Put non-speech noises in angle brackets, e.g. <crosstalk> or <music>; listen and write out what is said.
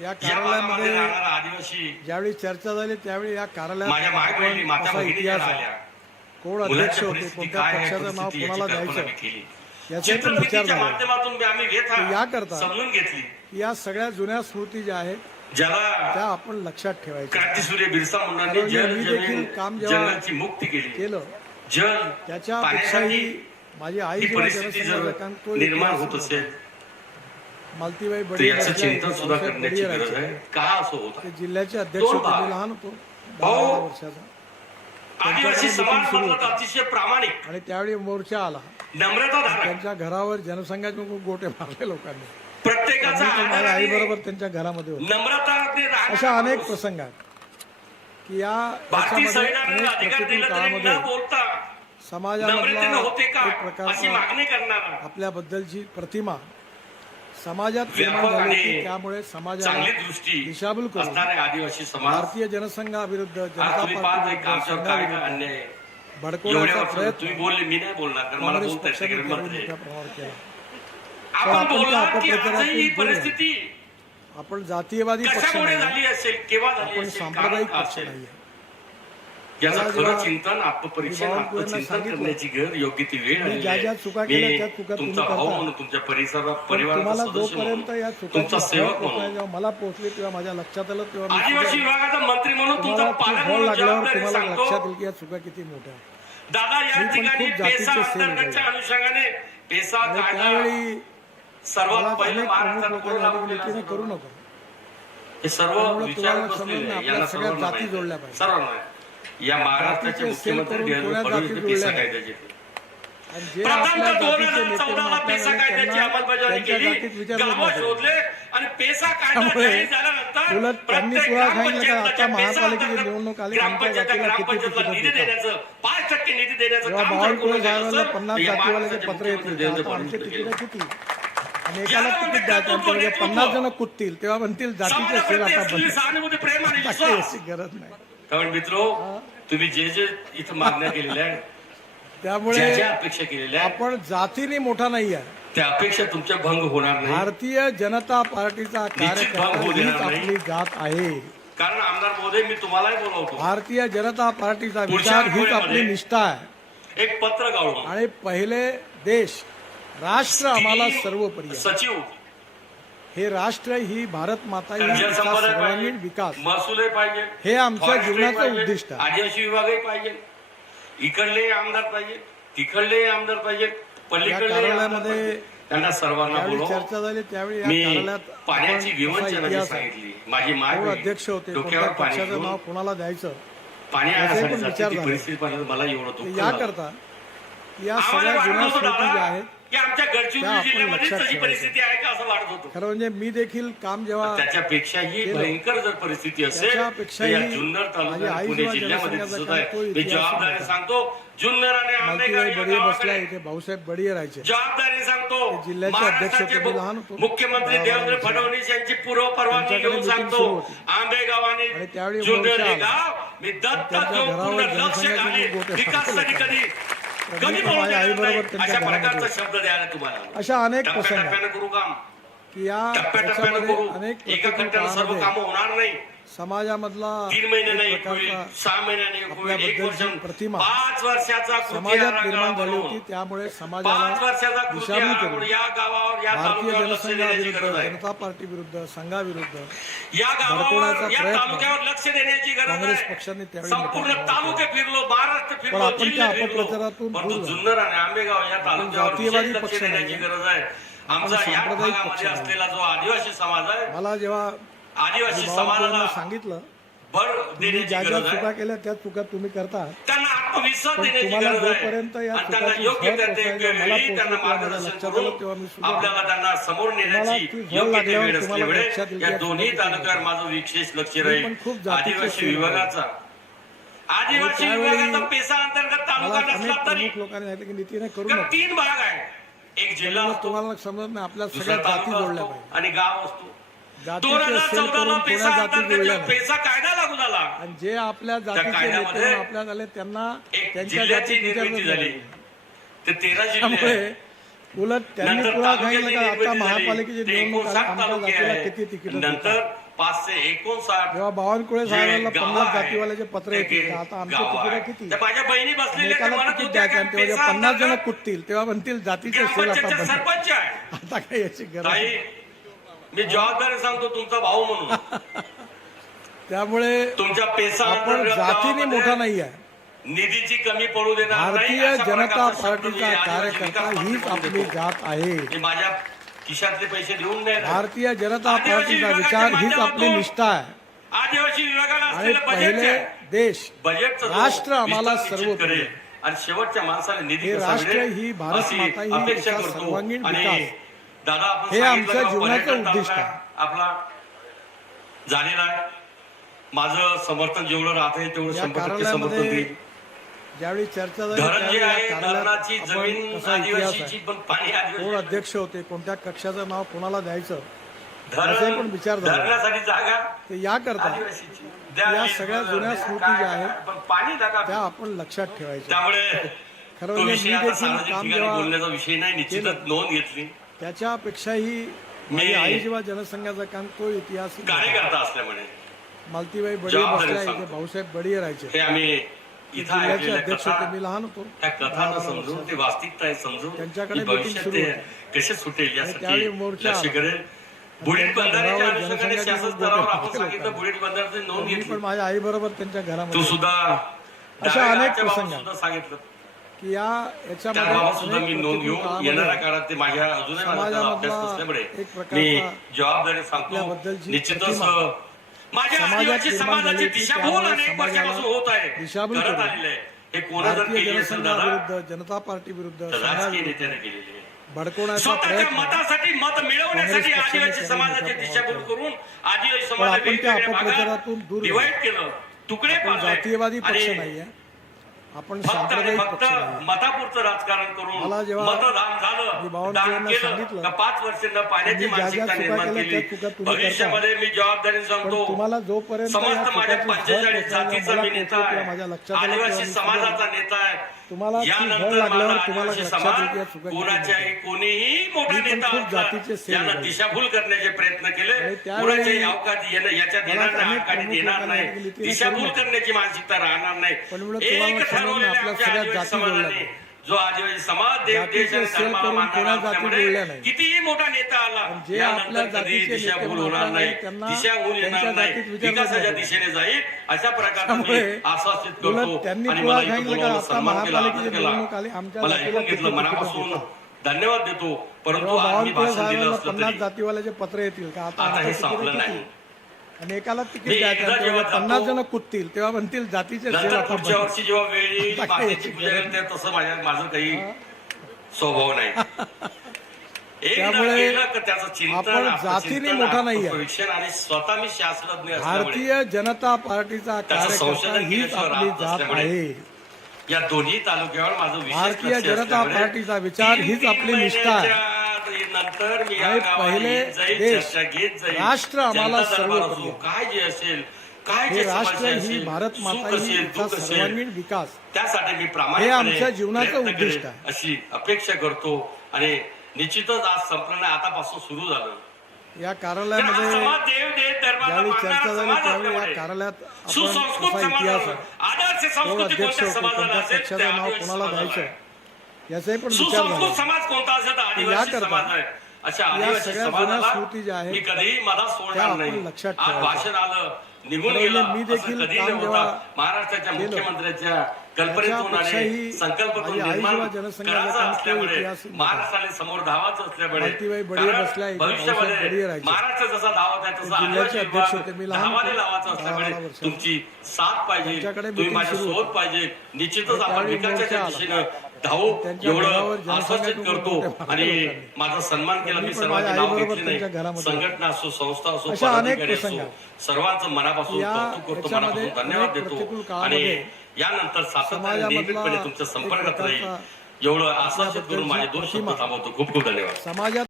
या कार्यालयामध्ये आदिवासी ज्यावेळी चर्चा झाली त्यावेळी या कार्यालयात कोण अध्यक्ष होते कोणत्या पक्षाचं नाव कोणाला द्यायचं? याचा पण विचार झाला याकरता- या सगळ्या जुन्या स्मृती ज्या आहेत ज्याला त्या आपण लक्षात ठेवायच्या. मी देखील काम जेव्हा केली. त्याच्यापेक्षाही माझी आई जेव्हा तो निर्माण होत असेल मालतीबाई बडी याचं चिंतन सुद्धा करण्याची गरज. आहे. का असं होत ते जिल्ह्याचे अध्यक्ष लहान होतो. दहा वर्षाचा. आदिवासी समाज. अतिशय प्रामाणिक. आणि त्यावेळी मोर्चा आला. नम्रता त्यांच्या घरावर जनसंघाचे गोटे मारले लोकांनी. प्रत्येकाचा आई बरोबर त्यांच्या घरामध्ये राहणारा अशा अनेक. प्रसंग आहेत की या काळामध्ये समाजामधला नम्रतेनं होते का? एक प्रकारचा आपल्याबद्दलची प्रतिमा समाजात निर्माण झाली त्यामुळे समाजाला दिशाभूल करून आदिवासी समाज भारतीय जनसंघाविरुद्ध जनता पार्टी? भडकवण्याचा प्रयत्न नाही काँग्रेस पक्षाने मोठ्या प्रमाणावर केला. परिस्थिती आपण जातीयवादी पक्ष नाही झाली असेल केव्हा झाली आपण सांप्रदायिक पक्ष नाहीये याचं खरं चिंतन आत्मपरीक्षण आत्मचिंतन करण्याची गरज योग्य ती वेळ मी आलेली ज्या ज्या आहे. चुका केल्या मी त्या चुका तुम्ही तुमचा भाऊ. म्हणून तुमच्या परिसरात परिवाराचा सदस्य म्हणून तुमचा सेवक म्हणून मला पोहोचली तेव्हा माझ्या लक्षात आलं तेव्हा आदिवासी विभागाचा मंत्री म्हणून तुमचा पालक म्हणून तुम्हाला लक्षात सांगतो येईल की या चुका किती मोठ्या. दादा या ठिकाणी पेसा अंतर्गतच्या. अनुषंगाने पेसा कायदा सर्वात पहिलं महाराष्ट्रात केलं करू नका हे सर्व विचार बसलेले यांना सर्वांना जाती माहिती जोडल्या आहे. पाहिजे. सर्वांना. या महाराष्ट्राचे मुख्यमंत्री देवेंद्र फडणवीस पेसा कायद्याचे दोन हजार चौदाला पेसा अंमलबजावणी केली. गावं. शोधले आणि पेसा कायदा जाहीर झाल्यानंतर प्रत्येक ग्रामपंचायतच्या पेसा ग्रामपंचायतला निधी? देण्याचं पाच टक्के निधी देण्याचं काम जर कोणी देवेंद्र फडणवीस आणि एकाला तिकीट द्यायचं. पन्नास जण कुदतील तेव्हा म्हणतील जातीचे सेल आता बंद. <laughs> गरज नाही. कारण मित्रो तुम्ही जे जे इथं मागण्या केलेल्या आहेत त्यामुळे ज्या अपेक्षा केलेल्या आहेत आपण जातीने मोठा नाही आहे. त्या अपेक्षा तुमच्या भंग होणार नाही. भारतीय जनता पार्टीचा कार्यकर्ता भाग होऊ हीच देणार नाही. आपली जात आहे. कारण आमदार मोदी मी तुम्हालाही बोलवतो. भारतीय जनता पार्टीचा पुढच्या विचार हीच आपली आठवड्यामध्ये निष्ठा आहे. एक पत्र गाळून आणि पहिले देश राष्ट्र आम्हाला सर्वोपरी आहे. सचिव हे राष्ट्र ही भारत माता ही सर्वांगीण विकास महसूलही पाहिजे. हे आमच्या जीवनाचं उद्दिष्ट. आदिवासी विभागही पाहिजे. इकडले आमदार पाहिजे. तिकडले आमदार पाहिजे. पलीकडले कार्यालयामध्ये त्यांना सर्वांना चर्चा झाली त्यावेळी कार्यालयात पाण्याची आहे. सांगितली. माझी माय अध्यक्ष होते डोक्यावर कोणत्या पाणी पक्षाचं घेऊन नाव कोणाला द्यायचं? पाणी. परिस्थिती मला एवढं दुःख या सगळ्या जुन्या स्मृती ज्या आहेत की आमच्या गडचिरोली जिल्ह्यामध्ये तशी. परिस्थिती आहे का असं वाटत होतं खरं म्हणजे मी देखील काम जेव्हा त्याच्यापेक्षाही. भयंकर जर परिस्थिती असेल जुन्नर आई पुणे जिल्ह्यामध्ये दिसत आहे मी जबाबदारी. सांगतो जुन्नर आणि आंबेगाव भाऊसाहेब बडी राहायचे जबाबदारी सांगतो ते जिल्ह्याचे अध्यक्ष. मुख्यमंत्री देवेंद्र फडणवीस यांची पूर्व परवानगी घेऊन सांगतो. आंबेगाव आणि जुन्नर हे. गाव मी त्यांच्या घेऊन पूर्ण लक्ष घाले. विकासासाठी कधी कधी देणार नाही. अशा घरामध्ये प्रकारचा होतो. शब्द द्यायला तुम्हाला. अशा अनेक प्रसंग आहेत टप्प्याटप्प्यानं करू काम. की या टप्प्याटप्प्यानं याच्यामध्ये करू. अनेक एका प्रतिकूल सर्व काळामध्ये कामं होणार नाही. समाजामधला तीन महिन्याने एक एक होईल प्रकारचा सहा महिन्याने एक होईल एक वर्ष प्रतिमा पाच वर्षाचा समाजात निर्माण झाली होती त्यामुळे पाच समाजाला वर्षाचा कृती दिशाभूल आराखडा करून या गावावर या भारतीय तालुक्यावर लक्ष देण्याची जनसंघाविरुद्ध गरज आहे. जनता पार्टी विरुद्ध संघाविरुद्ध या गावावर भडकवण्याचा या प्रयत्न तालुक्यावर लक्ष देण्याची गरज काँग्रेस आहे. पक्षाने त्यावेळी संपूर्ण मोठा तालुके फिरलो महाराष्ट्र पण फिरलो आपण जिल्हे त्या फिरलो. अपप्रचारातून परंतु दूर झालो. जुन्नर आणि आंबेगाव या तालुक्यावर जातीयवादी विशेष लक्ष पक्ष देण्याची नाहीये. गरज आहे. आमचा या सांप्रदायिक पक्ष भागामध्ये. असलेला जो आदिवासी समाज आहे मला जेव्हा आदिवासी समाजाला सांगितलं. भर देण्याची गरज चुका केल्या त्या चुका तुम्ही करता. त्यांना आत्मविश्वास देण्याची गरज आहे. आणि त्यांना योग्य त्यांना मार्गदर्शन करून आपल्याला त्यांना समोर नेण्याची योग्य ते वेळ असल्यामुळे या दोन्ही तालुक्यावर माझं विशेष लक्ष राहील. आदिवासी. विभागाचा. आदिवासी विभागाचा पेसा अंतर्गत तालुका नसला तरी तीन भाग आहे एक जिल्हा असतो. तुम्हाला समजत नाही. आपल्या सगळ्या जाती जोडल्या आणि गाव असतो. दोन हजार पेसा जाती अंतर्गत पेसा कायदा लागू झाला. आणि जे आपल्या जातीचे झाले त्यांना एक त्यांच्या जिल्ह्याची जातीत निर्मिती विचारलं झाली. नाही. ते तेरा जिल्हे त्यामुळे आहेत. उलट त्यांनी नंतर पुन्हा तालुक्याची सांगितलं का आता निर्मिती झाली. महापालिकेची ते निवडणूक आहे, 59 आमच्या तालुके जातीला आहेत. किती तिकीट नंतर पाचशे एकोणसाठ जेव्हा बावनकुळे साहेबांना पन्नास जातीवाल्याचे पत्र येतील. आता आमच्या गावं तिकीट. किती? माझ्या बहिणी बसलेल्या द्यायचं आणि तेव्हा पन्नास जण कुटतील तेव्हा म्हणतील जातीचे सरपंच आता काय याची गरज. मी जबाबदारी सांगतो तुमचा भाऊ म्हणून. <laughs> त्यामुळे तुमच्या पेसा आपण जातीने मोठा नाही आहे निधीची कमी पडू देणार भारतीय जनता पार्टीचा कार्यकर्ता हीच आपली. जात आहे. माझ्या खिशातले पैसे देऊन नाही. भारतीय जनता पार्टीचा विचार हीच आपली निष्ठा आहे. आदिवासी विभागाला आणि असलेलं बजेट पहिले देश बजेटचं राष्ट्र आम्हाला सर्व करेल. आणि शेवटच्या माणसाला निधी राष्ट्र ही भारत माता ही अपेक्षा याचा करतो. सर्वांगीण आणि विकास. दादा आपण हे सांगितलं आमचं का जीवनाचं उद्दिष्ट आहे. आपला झालेला आहे. माझं समर्थन जेवढं राहतंय तेवढं या शंभर टक्के समर्थन देईल. ज्यावेळी चर्चा धरण जे आहे धरणाची जमीन आदिवासीची पण पाणी कोण अध्यक्ष होते कोणत्या कक्षाचं नाव कोणाला द्यायचं पण विचार. धरण्यासाठी जागा ते या करता या सगळ्या जुन्या स्मृती ज्या आहेत, पण त्या आपण लक्षात ठेवायच्या. त्यामुळे खरं म्हणजे काम जेव्हा बोलण्याचा विषय नाही निश्चितच नोंद घेतली. त्याच्यापेक्षाही माझी आई जेव्हा जनसंघाचं काम तो इतिहास कार्यकर्ता असल्यामुळे. मालतीबाई बडिये जबाबदारी बसल्या इथे. भाऊसाहेब बडिये राहायचे. आम्ही इथं जिल्ह्याचे अध्यक्ष होते मी लहान होतो. त्या कथा न समजून ते वास्तविकता आहे समजून त्यांच्याकडे भविष्यात सुरू. कसे सुटेल त्यावेळी मोर्चा पण माझ्या आई बरोबर त्यांच्या घरामध्ये सुद्धा अशा अनेक प्रसंग. सांगितलं. की या सुद्धा मी नोंद काळामध्ये येणाऱ्या काळात ते माझ्या अजूनही माझा अभ्यास नसल्यामुळे मी जबाबदारी सांगतो. निश्चितच माझ्या आदिवासी समाजाची दिशाभूल अनेक वर्षापासून होत आहे. दिशाभूल करत करून आलेलं आहे. हे कोणा जर भारतीय केली असेल दादा? जनसंघाविरुद्ध जनता पार्टी विरुद्ध राजकीय नेत्याने केलेली आहे. स्वतःच्या मतासाठी मत मिळवण्यासाठी आदिवासी समाजाची दिशाभूल. करून आदिवासी पण समाज आपण त्या वेगवेगळ्या अपप्रचारातून दूर भागात डिवाइड केलं. तुकडे जातीयवादी पक्ष नाहीये. आपण फक्त मतापुरतं राजकारण मला करून मतदान झालं दान केलं का पाच वर्षांना पाण्याची मानसिकता निर्माण केली. भविष्यामध्ये मी जबाबदारी सांगतो तुम्हाला जोपर्यंत समस्त माझ्या पंचेचाळीस जातीचा मला मी नेता आहे आदिवासी समाजाचा नेता आहे. तुम्हाला यानंतर तुम्हाला आदिवासी समाज कोणाच्याही कोणीही मोठा नेता सेल यानं. दिशाभूल करण्याचे प्रयत्न केले. कोणाच्याही अवकाश याच्यात मला येणार नाही येणार लोकांना नाही दिशाभूल. करण्याची मानसिकता राहणार नाही. एक तुम्हाला आपल्या सगळ्या जाती जोडल्या जो आदिवासी समाज देव देश आणि धर्माला मानणारा असल्यामुळे. कितीही मोठा नेता आला जे आपल्या कधी दिशाभूल होणार नाही दिशाभूल येणार नाही विकासाच्या. दिशेने जाईल अशा त्यामुळे आश्वासित करतो आणि मला इथं बोलावलं, सन्मान केला, आदर केला. मला ऐकून घेतलं मनापासून. धन्यवाद देतो परंतु बावनकुळे भाषण दिलं असलं तरी जातीवाल्याचे पत्र येतील का आता हे संपलं नाही? आणि एकाला तिकीट द्यायचं पन्नास जण कुदतील तेव्हा म्हणतील जातीचे सेल नंतर आता पुढच्या बंद. वर्षी जेव्हा वेळ येईल आता काय मातेची पूजा याची करेल तेव्हा तसं माझ्या माझं काही स्वभाव नाही. <laughs> त्यामुळे आपण जातीने मोठा आणि स्वतः मी शास्त्रज्ञ भारतीय जनता पार्टीचा कार्यकर्ता हीच आपली जात आहे. या दोन्ही तालुक्यावर माझं भारतीय जनता पार्टीचा विचार हीच आपली निष्ठा आहे. नंतर मी या पहिले जाईल, चर्चा घेत जाईल. राष्ट्र आम्हाला सर्व. काय जे असेल काय जे राष्ट्र ही भारत माता सर्वांगीण विकास त्यासाठी मी प्रामाणिकपणे आमच्या जीवनाचं उद्दिष्ट. अशी अपेक्षा करतो आणि निश्चितच आज नाही आतापासून सुरू झालं या कार्यालयामध्ये ज्यावेळी चर्चा झाली त्यावेळी या कार्यालयात आपण कसा इतिहास आहे. अध्यक्ष कोणत्या पक्षाचं नाव कोणाला द्यायचं आहे. याचाही पण विचार झाला समाज कोणता असेल याकरता अशा आदिवासी समाजाला स्मृती ज्या आहेत, कधीही मला सोडणार नाही लक्षात. भाषण आलं निघून गेलं म्हणजे मी देखील महाराष्ट्राच्या मुख्यमंत्र्याच्या कल्पनेतून आणि संकल्पतून निर्माण करायचं असल्यामुळे. महाराष्ट्राने समोर धावाच असल्यामुळे भविष्यामध्ये. महाराष्ट्र जसा धावत आहे तसा आदिवासी विभाग धावाने. लावायचा असल्यामुळे. तुमची साथ पाहिजे तुम्ही माझी सोबत. पाहिजे निश्चितच आपण विकासाच्या. दिशेनं धावू एवढं आश्वासित करतो. आणि. माझा सन्मान केला मी सर्वांचे नाव घेतले नाही. संघटना असो संस्था असो पदाधिकारी असो सर्वांचं मनापासून कौतुक करतो मनापासून धन्यवाद देतो. आणि यानंतर सातत्याने नियमितपणे तुमच्या संपर्कात राहील. एवढं आश्वासित करून माझे दोन शब्द. थांबवतो. खूप खूप धन्यवाद. समाजात